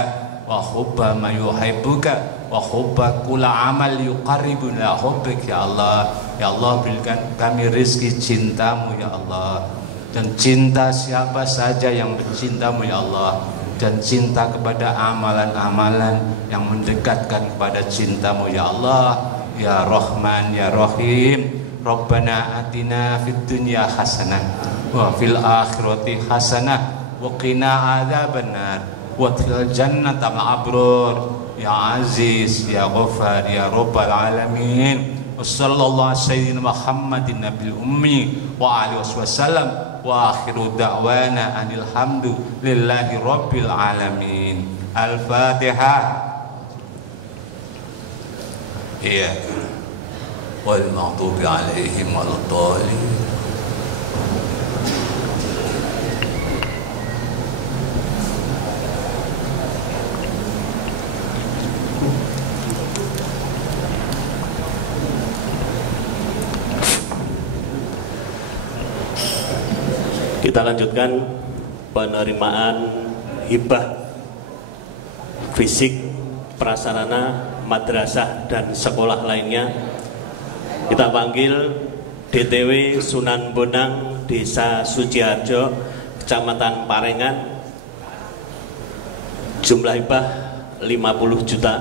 wa hubba ma yuhibbuka wa hubba kulla amal yuqarribuna ila hubbik ya Allah. Ya Allah, berikan kami rezeki cintamu ya Allah, dan cinta siapa saja yang mencintamu ya Allah, dan cinta kepada amalan-amalan yang mendekatkan kepada cintamu ya Allah ya Rahman ya Rahim. Rabbana atina fid dunya hasanah wa fil akhirati hasanah wa qina adzabannar wa adkhilna jannata ma'al abrar ya Aziz ya Ghaffar ya Rabbal alamin. Wassallallahu sayyidina Muhammadin nabil ummi wa alihi wasallam wa akhiru da'wana anil hamdu lillahi rabbil alamin. Al-Fatihah. Iya. Wal maghdubi alaihim waladdallin. Kita lanjutkan penerimaan hibah fisik, prasarana, madrasah dan sekolah lainnya. Kita panggil DTW Sunan Bonang, Desa Suciharjo, Kecamatan Parengan. Jumlah hibah 50 juta.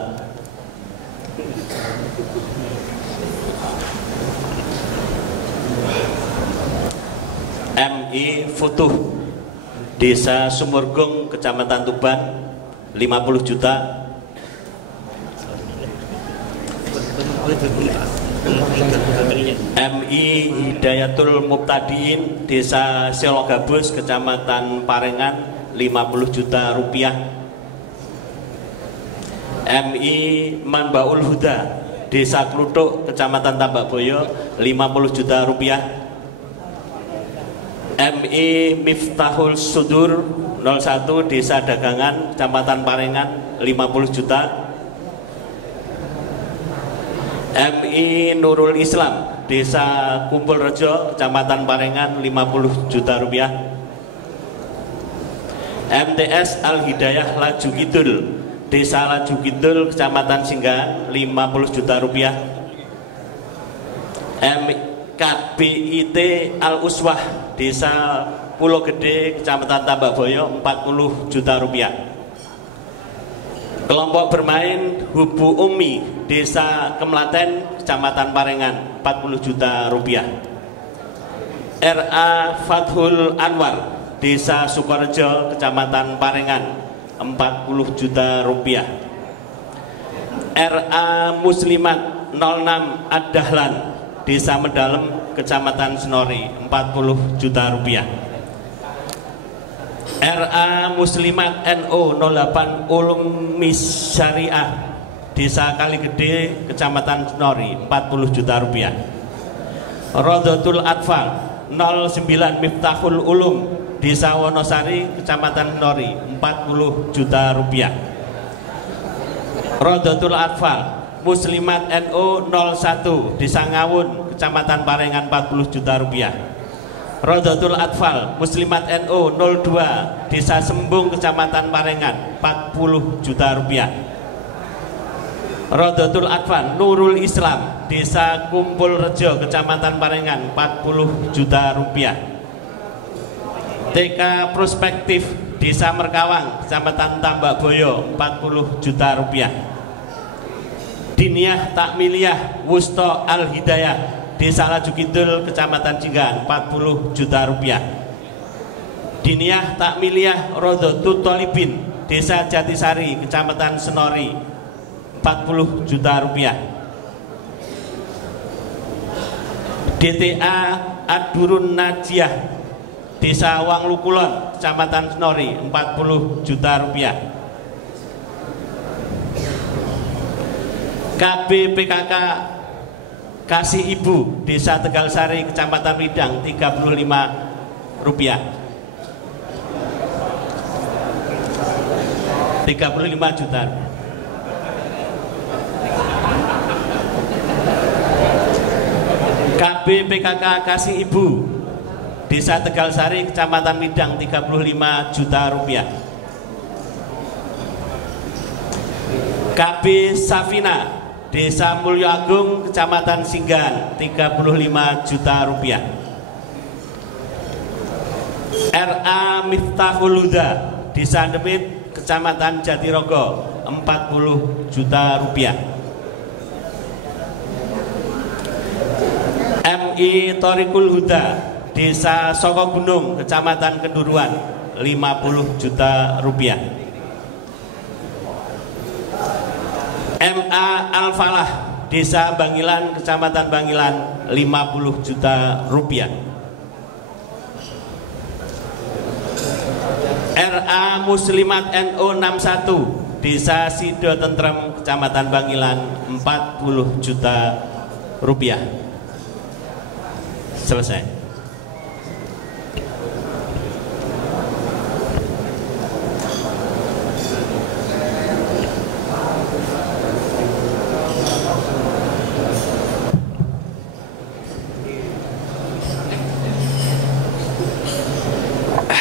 MI Futuh, Desa Sumurgung, Kecamatan Tuban, 50 juta. MI Hidayatul Mubtadiin Desa Selogabus Kecamatan Parengan 50 juta rupiah. MI Manbaul Huda Desa Kluthuk Kecamatan Tambakboyo 50 juta rupiah. MI Miftahul Sudur 01 Desa Dagangan Kecamatan Parengan 50 juta. MI Nurul Islam Desa Kumpul Rejo Kecamatan Parengan 50 juta rupiah. MTS Al Hidayah Laju Kidul Desa Laju Kidul Kecamatan Singgahan 50 juta rupiah. KBIT Al Uswah Desa Pulau Gede Kecamatan Tambakboyo 40 juta rupiah. Kelompok bermain Hubu Umi Desa Kemlaten Kecamatan Parengan 40 juta rupiah. RA Fathul Anwar Desa Sukorejo Kecamatan Parengan 40 juta rupiah. RA Muslimat 06 Ad-Dahlan Desa Medalem Kecamatan Senori 40 juta rupiah. RA Muslimat NO 08 Ulumis Syariah Desa Kaligede Kecamatan Senori 40 juta rupiah. Rodotul Atfal 09 Miftahul Ulum Desa Wonosari Kecamatan Senori 40 juta rupiah. Rodotul Atfal Muslimat NO 01 Desa Ngawun Kecamatan Parengan 40 juta rupiah. Rodotul Atfal Muslimat NO 02 Desa Sembung Kecamatan Parengan 40 juta rupiah. Rodotul Atfal Nurul Islam Desa Kumpul Rejo Kecamatan Parengan 40 juta rupiah. TK Prospektif Desa Merkawang Kecamatan Tambakboyo 40 juta rupiah. Diniyah Takmiliyah Wusto Al Hidayah Desa Laju Kidul Kecamatan Singgahan 40 juta rupiah. Diniyah Takmiliyah Rodotul Tolibin Desa Jatisari Kecamatan Senori 40 juta rupiah. DTA Adurun Najiah Desa Wanglukulon Kecamatan Senori 40 juta rupiah. KB PKK Kasih Ibu Desa Tegalsari Kecamatan Widang 35 rupiah. 35 juta. KB PKK Kasih Ibu Desa Tegalsari Kecamatan Widang 35 juta rupiah. KB Safina Desa Mulyo Agung Kecamatan Singgahan 35 juta rupiah. RA Miftahul Huda Desa Demit Kecamatan Jatirogo 40 juta rupiah. MI Thoriqul Huda Desa Soko Gunung Kecamatan Kenduruan 50 juta rupiah. MA Al-Falah Desa Bangilan Kecamatan Bangilan 50 juta rupiah. RA Muslimat NO 61 Desa Sido Tentrem Kecamatan Bangilan 40 juta rupiah. Selesai.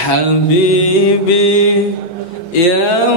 Habibi ya